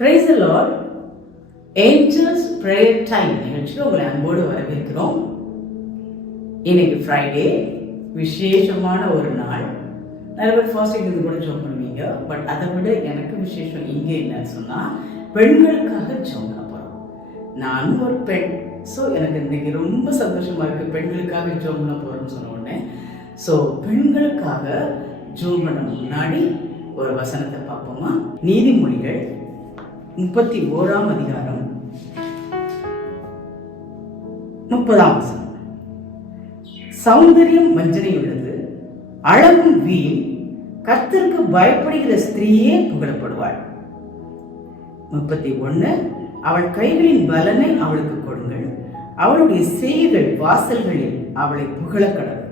Price the lord. Angels prayer time நிகழ்ச்சிக்கு உங்களை அன்போடு வரவேற்கிறோம். இன்னைக்கு ஃப்ரைடே, விசேஷமான ஒரு நாள். நிறைய பேர் ஃபாஸ்டிங் இது கூட ஜோம் பண்ணுவீங்க. பட் அதை விட எனக்கு விசேஷம் இங்கே என்னன்னு சொன்னால், பெண்களுக்காக ஜோம் பண்ண போகிறோம். நானும் ஒரு பெண். ஸோ எனக்கு இன்னைக்கு ரொம்ப சந்தோஷமாக இருக்குது. பெண்களுக்காக ஜோம் பண்ண போகிறோம்னு சொன்ன உடனே, ஸோ பெண்களுக்காக ஜோம் பண்ண முன்னாடி ஒரு வசனத்தை பார்ப்போமா? நீதிமொழிகள் 31ஆம் அதிகாரம் 30ஆம் வசனம். சௌந்தரியம் வஞ்சனையுள்ளது, அழகும் வீண், கர்த்தருக்கு பயப்படுகிற ஸ்திரீயே புகழப்படுவாள். 31. அவள் கைகளின் பலனை அவளுக்கு கொடுங்கள், அவளுடைய செய்கள் வாசல்களில் அவளை புகழக்கடவுள்.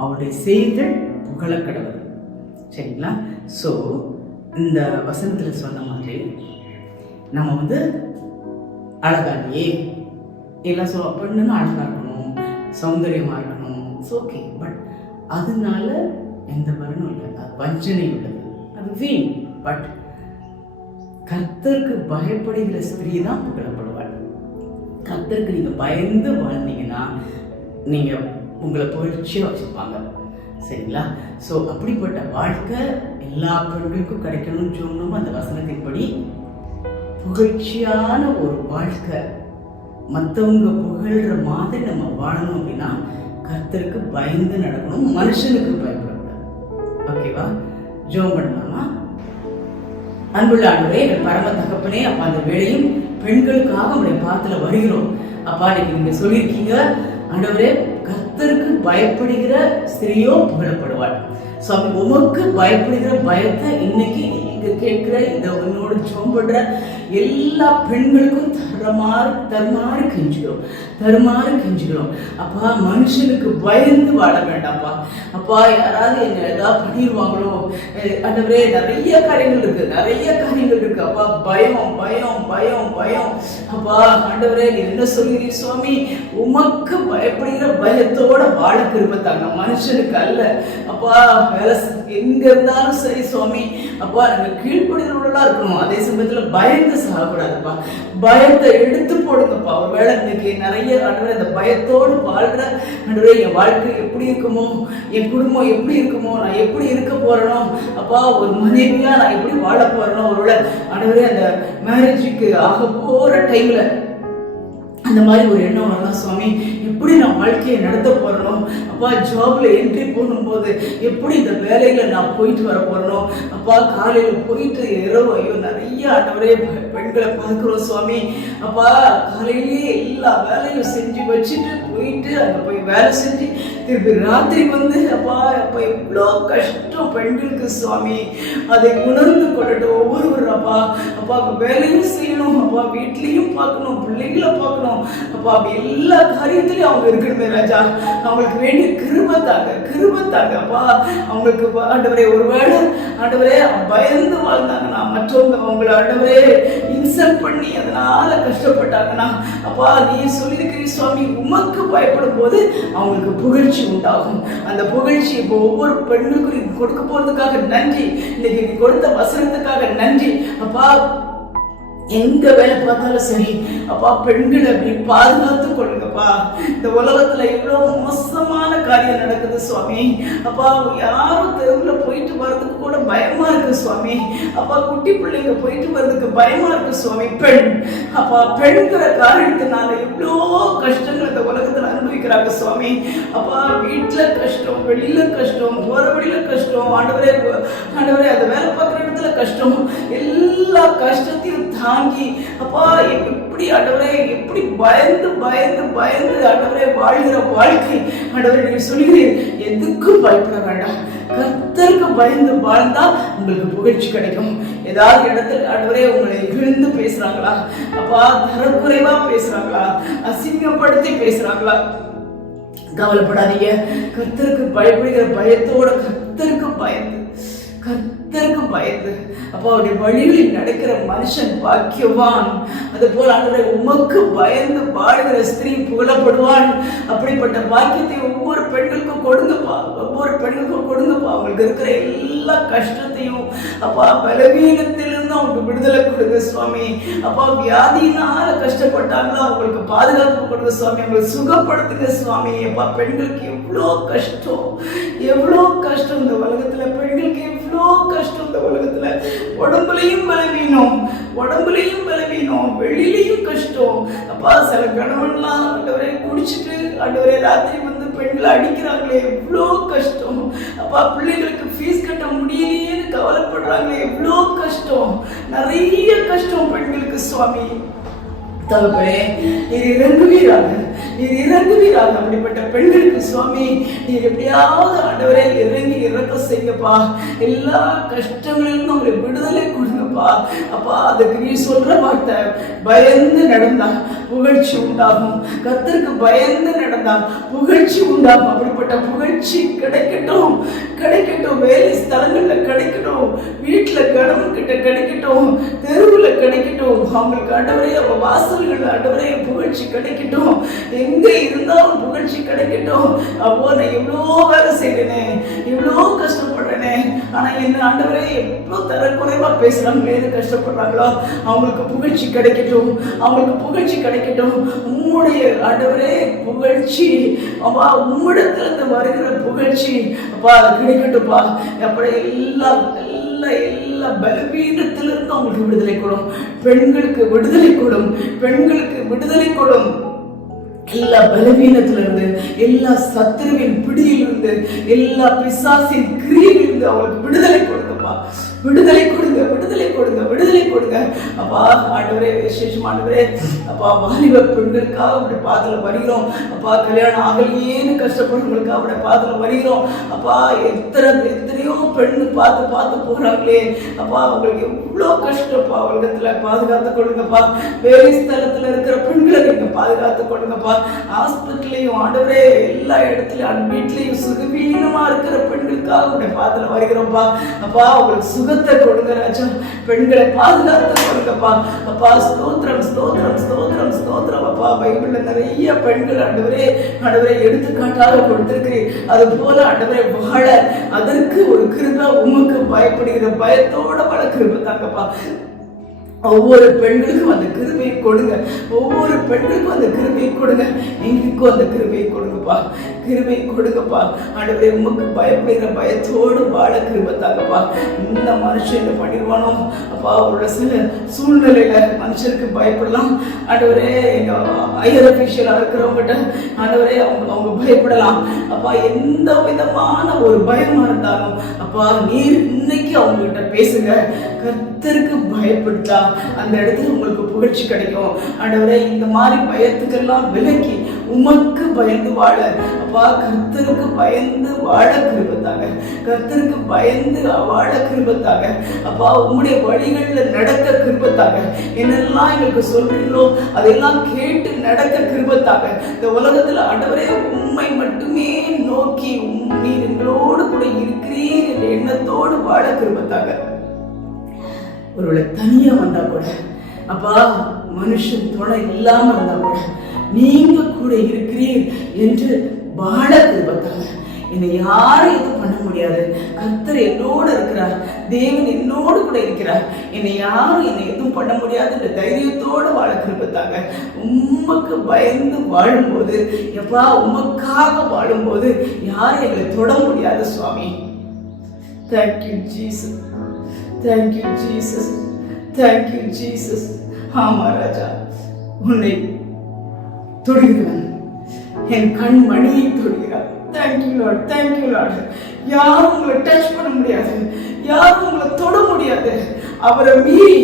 அவளுடைய செய்கள் புகழக்கடவுள். சரிங்களா? ஸோ இந்த வசனத்தில் சொன்ன மாதிரி நம்ம அழகாகியே எல்லாம் பெண்ணுன்னு அழகா இருக்கணும், சௌந்தரியமா இருக்கணும். It's okay. பட் அதனால எந்த பலனும் இல்லை. அது வஞ்சனை உள்ளது, அது வீண். பட் கர்த்தருக்கு பயப்படுகிற ஸ்திரீ தான் புகழப்படுவாள். கர்த்தருக்கு நீங்க பயந்து வாழ்ந்தீங்கன்னா நீங்க உங்களை புகழ்ச்சியா வச்சிருப்பாங்க. சரிங்களா? ஸோ அப்படிப்பட்ட வாழ்க்கை எல்லா பெண்களுக்கும் கிடைக்கணும்னு சொன்னோம். அந்த வசனத்தின்படி புகழ்ச்சியான ஒரு வாழ்க்கை, மற்றவங்க புகழ்ற மாதிரி நம்ம வாழணும் அப்படின்னா கர்த்தருக்கு பயந்து நடக்கணும், மனுஷனுக்கு பயப்படக்கூடாது. ஓகேவா? ஜெபம் பண்ணலாமா? அன்புள்ள ஆண்டவரே, எங்கள் பரம தகப்பனே, அப்பா அந்த வேளையும் பெண்களுக்காக உடைய பாத்துல வருகிறோம். அப்பா இன்னைக்கு நீங்க சொல்லியிருக்கீங்க ஆண்டவரே, கர்த்தருக்கு பயப்படுகிற ஸ்திரீயோ புகழப்படுவாள். சுவாமி, உமக்கு பயப்படுகிற பயத்தை இன்னைக்கு இங்க கேட்கிற இந்த உன்னோட ஜெபம் பண்ற எல்லா பெண்களுக்கும் தருமாறு கெஞ்சுகிறோம். அப்பா, மனுஷனுக்கு பயந்து வாழ வேண்டாம்ப்பா. அப்பா, யாராவது என்ன ஏதாவது பண்ணிடுவாங்களோ ஆண்டவரே, நிறைய காரியங்கள் இருக்கு. அப்பா, பயம். அப்பா ஆண்டவரே, நீ என்ன சொல்கிறீர் சுவாமி? உமக்கு பயப்படுகிற பயத்தோட வாழ கிருபை தாங்க, மனுஷனுக்கு அல்ல. அப்பா, வேலை எங்க இருந்தாலும் சரி சுவாமி, அப்பா நாங்க கீழ்ப்படுதலோடலாம் இருக்கணும். அதே சமயத்துல பயந்து சாகக்கூடாதுப்பா. பயத்தை எடுத்து போடுங்கப்பா. ஒரு வேளை இன்னைக்கு நிறைய ஆண்டவரே இந்த பயத்தோடு வாழ்ற ஆண்டவரே, என் வாழ்க்கை எப்படி இருக்குமோ, என் குடும்பம் எப்படி இருக்குமோ, நான் எப்படி இருக்க போறேனோ, அப்பா ஒரு மனைவியா நான் எப்படி வாழ போறேனோ, ஒருவேளை ஆண்டவரே அந்த மேரேஜுக்கு ஆக போற டைம்ல அந்த மாதிரி ஒரு எண்ணம் வரலாம் சுவாமி. எப்படி நான் வாழ்க்கையை நடத்த போறனோ, அப்பா ஜாப்ல என்ட்ரி போகும்போது எப்படி இந்த வேலையில நான் போயிட்டு வர போறனோ, அப்பா காலையில போயிட்டு இரவு ஐயோ நிறைய ஆண்டவரே பெண்களை பார்க்கிறோம் சுவாமி. அப்பா காலையிலேயே எல்லா வேலையும் செஞ்சு வச்சுட்டு போயிட்டு அங்க போய் வேலை செஞ்சு திருப்பி ராத்திரி அப்பா எவ்வளோ கஷ்டம் பெண்களுக்கு சுவாமி. அதை உணர்ந்து கொள்ளட்டும் ஒவ்வொருவரும். அப்பா வேலையும் செய்யணும், அப்பா வீட்லயும் பார்க்கணும், பிள்ளைகளை பார்க்கணும். அப்பா எல்லா காரியத்திலையும் அவங்க இருக்கணுமே ராஜா. அவங்களுக்கு வேண்டிய கிருபை தாங்க அப்பா. அவங்களுக்கு ஆண்டவரே ஒருவேளை ஆண்டவரே பயந்து வாழ்ந்தாங்கன்னா, மற்றவங்க அவங்களை ஆண்டவரே இன்சல்ட் பண்ணி அதனால கஷ்டப்பட்டாங்கன்னா, அப்பா நீ சொல்லியிருக்கிறீ சுவாமி, உமக்கு பயப்படும் போது அவங்களுக்கு புகழ்ச்சி உண்டாகும். அந்த புகழ்ச்சி இப்போ ஒவ்வொரு பெண்ணுக்கும் கொடுக்க போறதுக்காக நன்றி. இன்னைக்கு நீ கொடுத்த வசனத்துக்காக நன்றி அப்பா. எங்க வேலை பார்த்தாலும் சரி அப்பா, பெண்களை அப்படி பாதுகாத்து கொள்ளுங்கப்பா. இந்த உலகத்துல இவ்வளவு மோசமான காரியம் நடக்குது சுவாமி. அப்பா யாரும் தெருவுல போயிட்டு வர்றதுக்கு கூட பயமா இருக்கு சுவாமி. அப்பா குட்டி பிள்ளைங்க போயிட்டு வர்றதுக்கு பயமா இருக்கு சுவாமி. அப்பா பெண்கிற காரணத்தினால இவ்வளோ கஷ்டங்கள் இந்த உலகத்துல அனுபவிக்கிறாங்க சுவாமி. அப்பா வீட்டுல கஷ்டம், வெளியில கஷ்டம், போற வழியில கஷ்டம், ஆண்டவரே அந்த வேலை பார்க்குற இடத்துல கஷ்டம், எல்லா கஷ்டத்தையும் தாங்கி அப்பா எப்படி ஆண்டவரே, எப்படி பயந்து ஆண்டவரே வாழ்கிற வாழ்க்கை ஆண்டவரே நீங்க சொல்லுகிறீர். எதுக்கும் பயப்பட வேண்டாம், கர்த்தருக்கு பயந்து வாழ்ந்தா உங்களுக்கு புகழ்ச்சி கிடைக்கும். ஏதாவது இடத்துல ஆண்டவரே உங்களை இழிந்து பேசுறாங்களா, அப்பா தரக்குறைவா பேசுறாங்களா, அசிங்கப்படுத்தி பேசுறாங்களா, கவலைப்படாதீங்க. கர்த்தருக்கு பயப்படுகிற பயத்தோட கர்த்தருக்கு பயந்து அப்போ அவருடைய வழிகளில் நடக்கிற மனுஷன் பாக்கியவான். அது போல ஆண்டவரே உமக்கு பயந்து வாழ்கிற ஸ்திரீ புகழப்படுவான். அப்படிப்பட்ட பாக்கியத்தை ஒவ்வொரு பெண்களுக்கும் கொடுங்கப்பா. அவங்களுக்கு இருக்கிற எல்லா கஷ்டத்தையும் அப்பா பலவீனத்திலிருந்து இருந்து அவங்களுக்கு விடுதலை கொடுங்க சுவாமி. அப்பா வியாதியினால கஷ்டப்பட்டாங்களோ அவங்களுக்கு பாதுகாப்பு கொடுங்க சுவாமி. அவங்களுக்கு சுகப்படுத்துங்க சுவாமி. அப்பா பெண்களுக்கு எவ்வளோ கஷ்டம், எவ்வளோ கஷ்டம் இந்த உலகத்துல, பெண்களுக்கு எவ்வளோ கஷ்டம் இந்த உலகத்துல. உடம்புலையும் பலவீனம், உடம்புலையும் பலவீனம், வெளியிலையும் கஷ்டம். அப்பா சில கணவன்லாம் ஆண்டவரே குடிச்சிட்டு ஆண்டவரே ராத்திரி வந்து பெண்களை அடிக்கிறாங்களே, எவ்வளோ கஷ்டம். அப்பா பிள்ளைகளுக்கு ஃபீஸ் கட்ட முடியலையேன்னு கவலைப்படுறாங்களே, எவ்வளோ கஷ்டம், நிறைய கஷ்டம் பெண்களுக்கு சுவாமி. தகப்பனே இது இறங்குவீராக, இது இறங்குவீராக. அப்படிப்பட்ட பெண்களுக்கு சுவாமி நீர் எப்படியாவது ஆண்டவரே இறங்கி இறக்க செய்யப்பா. எல்லா கஷ்டங்களிலும் உங்களுக்கு விடுதலை கொடுங்கப்பா. அப்பா அதுக்கு நீ சொல்ற வார்த்தை, பயந்து நடந்தா புகழ்ச்சி உண்டாகும். கர்த்தருக்கு பயந்து நடந்தா புகழ்ச்சி உண்டாகும். அப்படிப்பட்ட புகழ்ச்சி கிடைக்கட்டும், கிடைக்கட்டும். வேலை ஸ்தலங்கள்ல கிடைக்கட்டும், வீட்டுல கணவன் கிட்ட கிடைக்கட்டும், தெருவுல கிடைக்கட்டும். அவங்களுக்கு ஆண்டவரே அவங்க வாசல்கள் ஆண்டவரே புகழ்ச்சி கிடைக்கட்டும். எங்க இருந்தாலும் புகழ்ச்சி கிடைக்கட்டும். அப்போ நான் எவ்வளோ வேலை செய்யறேனே, எவ்வளோ கஷ்டப்படுறேனே, ஆனா என்ன ஆண்டவரே எவ்வளோ தரக்குறைவா பேசுறாங்களேன்னு கஷ்டப்படுறாங்களோ அவங்களுக்கு புகழ்ச்சி கிடைக்கட்டும், அவங்களுக்கு புகழ்ச்சி கிடைக்கட்டும். உம்முடைய ஆண்டவரே புகழ்ச்சி அப்பா, உம்மிடத்திலிருந்து வருகிற புகழ்ச்சி அப்பா அது கிடைக்கட்டும்ப்பா. அப்படி எல்லா பலவீனத்திலிருந்து அவங்களுக்கு விடுதலை கொடும். பெண்களுக்கு விடுதலை கொடும், பெண்களுக்கு விடுதலை கொடும். எல்லா பலவீனத்திலிருந்து, எல்லா சத்துருவின் பிடியிலிருந்து, எல்லா பிசாசின் கிரியிலிருந்து அவங்களுக்கு விடுதலை கொடுங்கப்பா. விடுதலை கொடுங்க, விடுதலை கொடுங்க, விடுதலை கொடுங்க. அப்பா ஆண்டவரே விசேஷமானவரே அப்பா வாலிப பெண்களுக்காக அப்படி பாதல வருகிறோம். அப்பா கல்யாணம் ஆகலையேன்னு கஷ்டப்படுறவங்களுக்காக அப்படி பாதல வருகிறோம். அப்பா எத்தனையோ பெண்ணு பார்த்து பார்த்து போறாங்களே, அப்பா அவங்களுக்கு எவ்வளோ கஷ்டப்பா. உலகத்துல பாதுகாத்து கொடுங்கப்பா. வேலை ஸ்தலத்துல இருக்கிற பெண்களை நீங்க பாதுகாத்து கொடுங்கப்பா. ஹாஸ்பிட்டல்லையும் ஆண்டவரே எல்லா இடத்துலயும் வீட்லயும் சுகவீனமா இருக்கிற பெண்களுக்காக அப்படி பாதல வருகிறோம்ப்பா. அப்பா அவங்களுக்கு சுகத்தை கொடுங்க ராஜா. பெண்களை பாதுகாத்து கொடுங்கப்பா. அப்பா ஸ்தோத்திரம், ஸ்தோத்திரம், ஸ்தோத்திரம், ஸ்தோத்திரம். அப்பா பைபிள்ல நிறைய பெண்கள் ஆண்டவரே எடுத்துக்காட்டாக கொடுத்திருக்கிறேன். அது போல ஆண்டவரே வாழ அதற்கு ஒரு கிருபை, உமக்கு பயப்படுகிற பயத்தோட வாழ கிருபை தாங்கப்பா. ஒவ்வொரு பெண்களுக்கும் அந்த கிருபையை கொடுங்க, ஒவ்வொரு பெண்களுக்கும் அந்த கிருபையை கொடுங்க. எங்களுக்கும் அந்த கிருபையை கொடுங்கப்பா, கிருபையை கொடுங்கப்பா. ஆண்டவரே உமக்கு பயப்படுகிற பயத்தோடு வாழ கிருபை தாங்கப்பா. இந்த மனுஷன் என்ன பண்ணிடுவானோ அப்பா, அவரோட சில சூழ்நிலையில மனுஷருக்கு பயப்படலாம். ஆண்டவரே எங்க ஹையர் அஃபீஷியலா இருக்கிறவங்ககிட்ட ஆண்டவரே அவங்க பயப்படலாம். அப்பா எந்த விதமான ஒரு பயமா இருந்தாலும் அப்பா நீர் இன்னைக்கு அவங்க கிட்ட பேசுங்க. கர்த்தருக்கு பயப்படுத்தா அந்த இடத்துல உங்களுக்கு புகழ்ச்சி கிடைக்கும். ஆண்டவரே இந்த மாதிரி பயத்துக்கெல்லாம் விலக்கி உமக்கு பயந்து வாழ அப்பா, கர்த்தருக்கு பயந்து வாழ கிருபைத்தாங்க, கர்த்தருக்கு பயந்து வாழ கிருபைத்தாங்க. அப்பா உம்முடைய வழிகள்ல நடக்க கிருபைத்தாங்க. என்னெல்லாம் எங்களுக்கு சொல்றீங்களோ அதெல்லாம் கேட்டு நடக்க கிருபைத்தாங்க. இந்த உலகத்துல ஆண்டவரே உண்மை மட்டுமே நோக்கி நீர் எங்களோடு கூட இருக்கிறீர் என்ற எண்ணத்தோடு வாழ கிருபைத்தாங்க. ஒருவேளை தனியா வந்தா கூட அப்பா, மனுஷன் துணை இல்லாம இருந்தா கூட நீங்க கூட இருக்கிறீர் என்று வாழ கிருபைத்தாங்க. என்னை யாரும் எதுவும் பண்ண முடியாது, கர்த்தர் என்னோடு இருக்கிறார், தேவன் என்னோடு கூட இருக்கிறார், என்னை யாரும் என்னை எதுவும் பண்ண முடியாது என்ற தைரியத்தோடு வாழ கிருபைத்தாங்க. உமக்கு பயந்து வாழும்போது எப்பா, உமக்காக வாழும்போது யாரும் எங்களை தொட முடியாது சுவாமி. Thank you Jesus, thank you Jesus, thank you Jesus. ஆமா ராஜா, உன்னை தொடுகிறவன் என் கண் மணியை தொடுகிறார். Thank you lord, thank you lord. யாரும் உங்களை டச் பண்ண முடியாது, யாரும் உங்களை தொட முடியாது. அவரை மீறி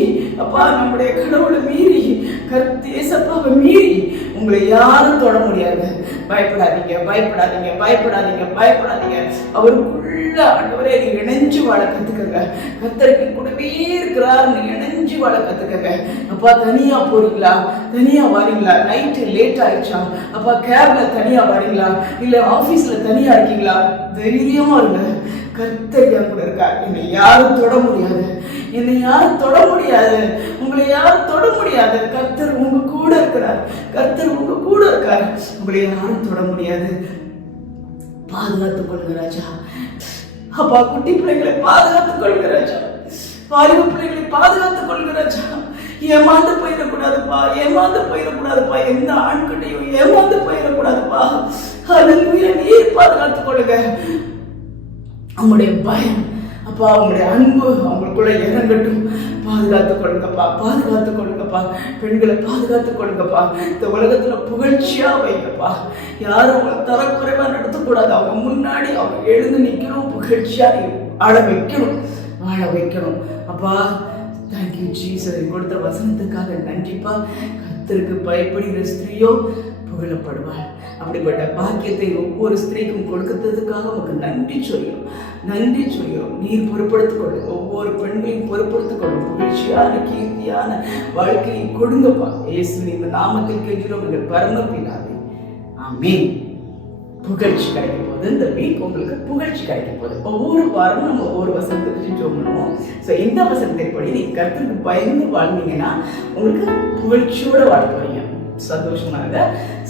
அப்பா, நம்முடைய கடவுளை மீறி, கர்த்தேசப்பாவை மீறி உங்களை யாரும் தொட முடியாது. பயப்படாதீங்க, பயப்படாதீங்க, பயப்படாதீங்க, பயப்படாதீங்க. அவருக்குள்ள ஆண்டவரே நீங்க இணைஞ்சு வாழ கத்துக்கங்க. கர்த்தருக்கு கூடவே இருக்கிறார், நீங்க இணைஞ்சு வாழ கத்துக்கங்க. அப்பா தனியா போறீங்களா, தனியா வரீங்களா, நைட்டு லேட் ஆயிடுச்சா அப்பா, கேப்ல தனியா வரீங்களா, இல்ல ஆபீஸ்ல தனியா இருக்கீங்களா, தைரியமா இருங்க. கர்த்தர் கூட இருக்கா. என்னை யாரும் தொட முடியாது, என்னை யாரும் தொட முடியாது, உங்களை யாரும் தொட முடியாது. கர்த்தர் உங்க கூட இருக்கிறார், கர்த்தர் உங்க கூட இருக்கார், உங்களை யாரும் தொட முடியாது. பாதுகாத்துக் கொள்ளுங்க ராஜா. அப்பா குட்டி பிள்ளைங்களை பாதுகாத்துக் கொள்ளுங்க ராஜா. வாலிப பிள்ளைகளை பாதுகாத்துக் கொள்ளுங்க ராஜா. ஏமாந்து போயிடக்கூடாதுப்பா, ஏமாந்து போயிடக்கூடாதுப்பா, எந்த ஆண்கிட்டையும் ஏமாந்து போயிடக்கூடாதுப்பா. ஹல்லேலூயா, நீர் பாதுகாத்துக் கொள்ளுங்க. அவங்களுடைய பயம் அப்பா, அவங்களுடைய அன்பு அவங்களுக்குள்ள இறங்கட்டும். பாதுகாத்துக் கொள்ளுங்கப்பா, பாதுகாத்துக் கொள்ளுங்கப்பா. பெண்களை பாதுகாத்துக் கொள்ளுங்கப்பா. இந்த உலகத்துல புகழ்ச்சியா வைங்கப்பா. யாரும் அவங்களை தரக்குறைவா நடத்தக்கூடாது. அவங்க முன்னாடி அவங்க எழுந்து நிக்கணும், புகழ்ச்சியா ஆள வைக்கணும், வாழ வைக்கணும். அப்பா தேங்க்யூ ஜீசஸ். கொடுத்த வசனத்துக்காக நன்றிப்பா. கர்த்தருக்கு பயப்படுகிற ஸ்திரீயோ புகழப்படுவாள். அப்படிப்பட்ட பாக்கியத்தை ஒவ்வொரு ஸ்திரீக்கும் கொடுக்கிறதுக்காக உனக்கு நன்றி சொல்கிறோம், நன்றி சொல்கிறோம். நீர் பொறுப்படுத்திக் கொள்ளும், ஒவ்வொரு பெண்களையும் பொறுப்படுத்திக் கொள்ளும். புகழ்ச்சியான கீர்த்தியான வாழ்க்கையை கொடுங்கப்பா. இயேசுவின் இந்த நாமத்தில் கேட்கிறோம் எங்கள் பரமபிதாவே, ஆமென். புகழ்ச்சி கிடைக்க போகுது. இந்த வீக் உங்களுக்கு புகழ்ச்சி கிடைக்க போகுது. ஒவ்வொரு வாரமும் நம்ம ஒவ்வொரு வசனத்தை வச்சு ஜெபம் பண்ணுவோம். ஸோ இந்த வசனத்தை படி நீங்கள் கர்த்தருக்கு பயந்து வாழ்ந்தீங்கன்னா உங்களுக்கு புகழ்ச்சியோட வாழ போறீங்க, சந்தோஷமா இருங்க.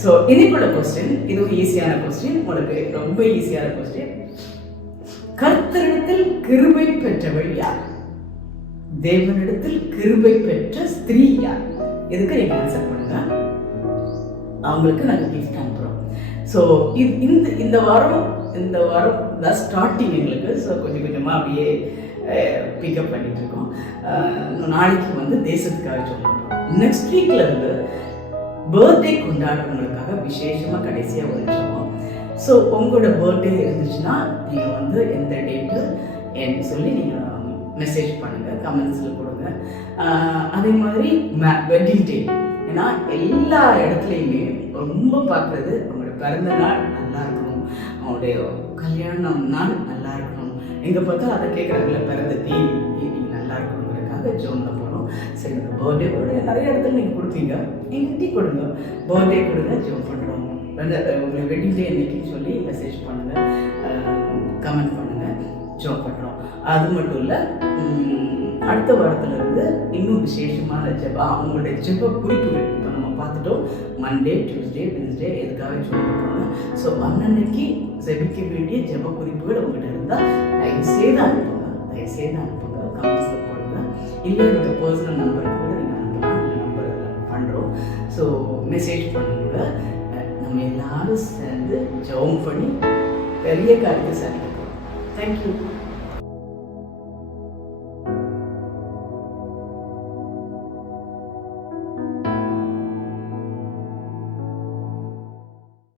ஸோ இன்னைக்குள்ள கொஸ்டின், இதுவும் ஈஸியான கொஸ்டின், உங்களுக்கு ரொம்ப ஈஸியான கொஸ்டின். கர்த்தரிடத்தில் கிருபை பெற்றவள் யார்? தேவனிடத்தில் கிருபை பெற்ற ஸ்திரீ யார்? எதுக்கு நீங்க ஆன்சர் பண்ணுங்க. அவங்களுக்கு நாங்கள் கிஃப்ட் அனுப்புறோம். ஸோ இந்த வாரம் தான் ஸ்டார்டிங் எங்களுக்கு. ஸோ கொஞ்சம் கொஞ்சமாக அப்படியே பிக்கப் பண்ணிட்டு இருக்கோம். நாளைக்கு வந்து தேசத்துக்காக சொல்லுவோம். நெக்ஸ்ட் வீக்ல இருந்து பர்த்டே கொண்டாடுறவங்களுக்காக விசேஷமாக கடைசியாக ஒரு ஜெபம். ஸோ உங்களோட பர்த்டே இருந்துச்சுன்னா நீங்கள் வந்து எந்த டேட்டு என்று சொல்லி நீங்கள் மெசேஜ் பண்ணுங்கள், கமெண்ட்ஸில் கொடுங்க. அதே மாதிரி வெட்டிங் டே, ஏன்னா எல்லா இடத்துலையுமே ரொம்ப பார்க்குறது அவங்களோட பிறந்த நாள் நல்லா இருக்கணும், அவங்களுடைய கல்யாணம் நாள் நல்லா இருக்கணும். எங்கே பார்த்தா அதை கேட்குறாங்கல்ல, பிறந்த தேதி நல்லா இருக்கணுங்கிறதுக்காக ஜோன்ல போகணும். சரி, இந்த பர்த்டே நிறைய இடத்துல நீங்கள் கொடுப்பீங்க, எங்கிட்டே கொடுங்க, பர்த்டே கொடுங்க, ஜோம் பண்ணுறோம். உங்களை வெட்டிங் டே இன்னைக்கு சொல்லி மெசேஜ் பண்ணுங்கள், கமெண்ட் பண்ணுங்கள், ஜோம் பண்ணுறோம். அது மட்டும் இல்லை, அடுத்த வாரத்திலிருந்து இன்னும் விசேஷமான அவங்களுடைய ஜெப குறிப்புகள் இப்போ நம்ம பார்த்துட்டோம். மண்டே, டியூஸ்டே, வென்ஸ்டே எதுக்காக ஜெபம் பண்ணுறோம். ஸோ அன்னன்னைக்கு ஜெபிக்க வேண்டிய ஜெப குறிப்புகள் உங்கள்கிட்ட இருந்தால் தயவுசெய்து அனுப்புங்க, தயவுசெய்து அனுப்புங்க, கமெண்ட்ஸில் போடுங்க. இல்லை என்னோட பர்சனல் நம்பருக்கு கூட நீங்கள் அனுப்பலாம், அந்த நம்பர் பண்ணுறோம். ஸோ மெசேஜ் பண்ணுங்க. நம்ம எல்லாரும் சேர்ந்து ஜெபம் பண்ணி பெரிய காரியத்தை சாதிக்கிறோம். தேங்க்யூ.